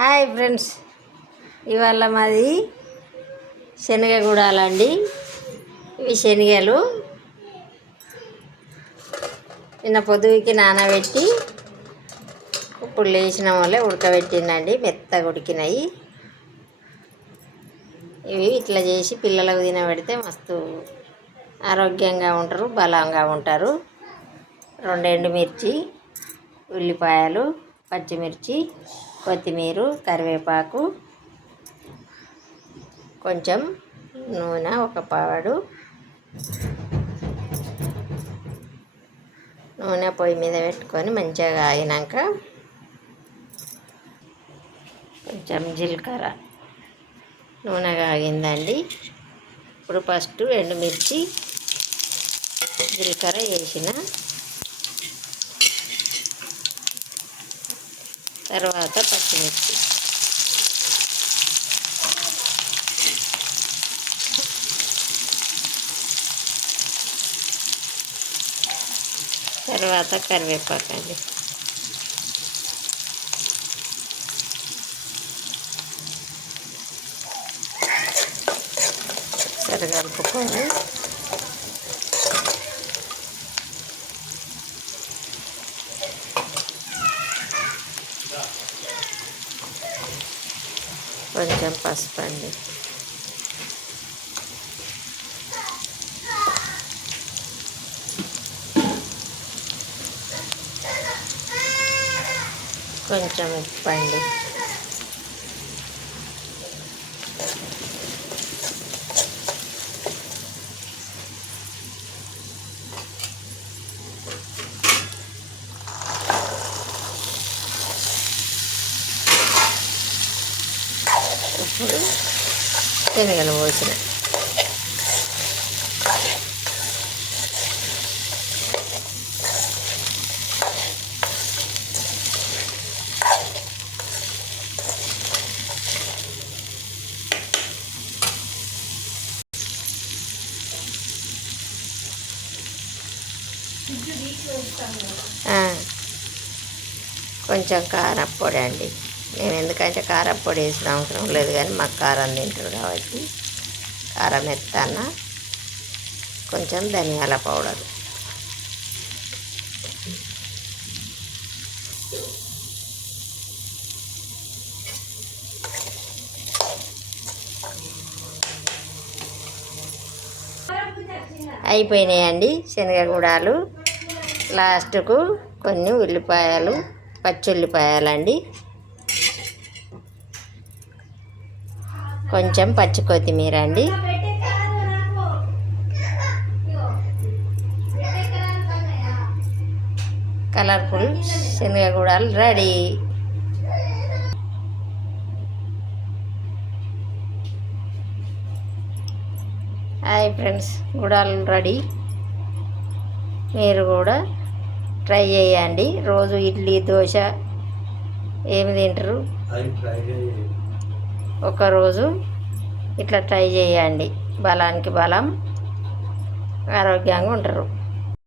Hi friends, ఇవాళ మాది శనగ గుడాలండి. ఇవి శనగలు నిన్న పొద్దుకి నానబెట్టి ఇప్పుడు లేచిన వల్లే ఉడకబెట్టిందండి. మెత్తగా ఉడికినాయి. ఇవి ఇట్లా చేసి పిల్లలకు తినబెడితే మస్తు ఆరోగ్యంగా ఉంటారు, బలంగా ఉంటారు. 2 ఎండుమిర్చి, ఉల్లిపాయలు, పచ్చిమిర్చి, కొత్తిమీర, కరివేపాకు, కొంచెం నూనె, ఒక పావడు నూనె పొయ్యి మీద పెట్టుకొని మంచిగా కాగినాక కొంచెం జీలకర్ర, నూనె కాగిందండి. ఇప్పుడు ఫస్ట్ ఎండుమిర్చి, జీలకర్ర వేసిన తర్వాత పచ్చిమిర్చి, తర్వాత కరివేపాకు అండి. సరే కలుపుకొని కొంచెం పసుపు అండి. కొంచెం ఉప్పు అండి. ఇప్పుడు శనగలు పోసిన కొంచెం కారం పొడి అండి. నేను ఎందుకంటే కారం పొడి వేసిన అవసరం లేదు, కానీ మాకు కారం తింటారు కాబట్టి కారం ఎత్తాన. కొంచెం ధనియాల పౌడర్, అయిపోయినాయండి శనగగుడాలు. లాస్ట్కు కొన్ని ఉల్లిపాయలు, పచ్చి కొంచెం పచ్చి కొత్తిమీర అండి. కలర్ఫుల్ శనగగుడాలు రెడీ. హాయ్ ఫ్రెండ్స్, గుడాలు రెడీ. మీరు కూడా ట్రై చేయండి. రోజు ఇడ్లీ, దోశ ఏమి తింటారు, ఒకరోజు ఇట్లా ట్రై చేయండి. బలానికి బలం, ఆరోగ్యంగా ఉంటారు.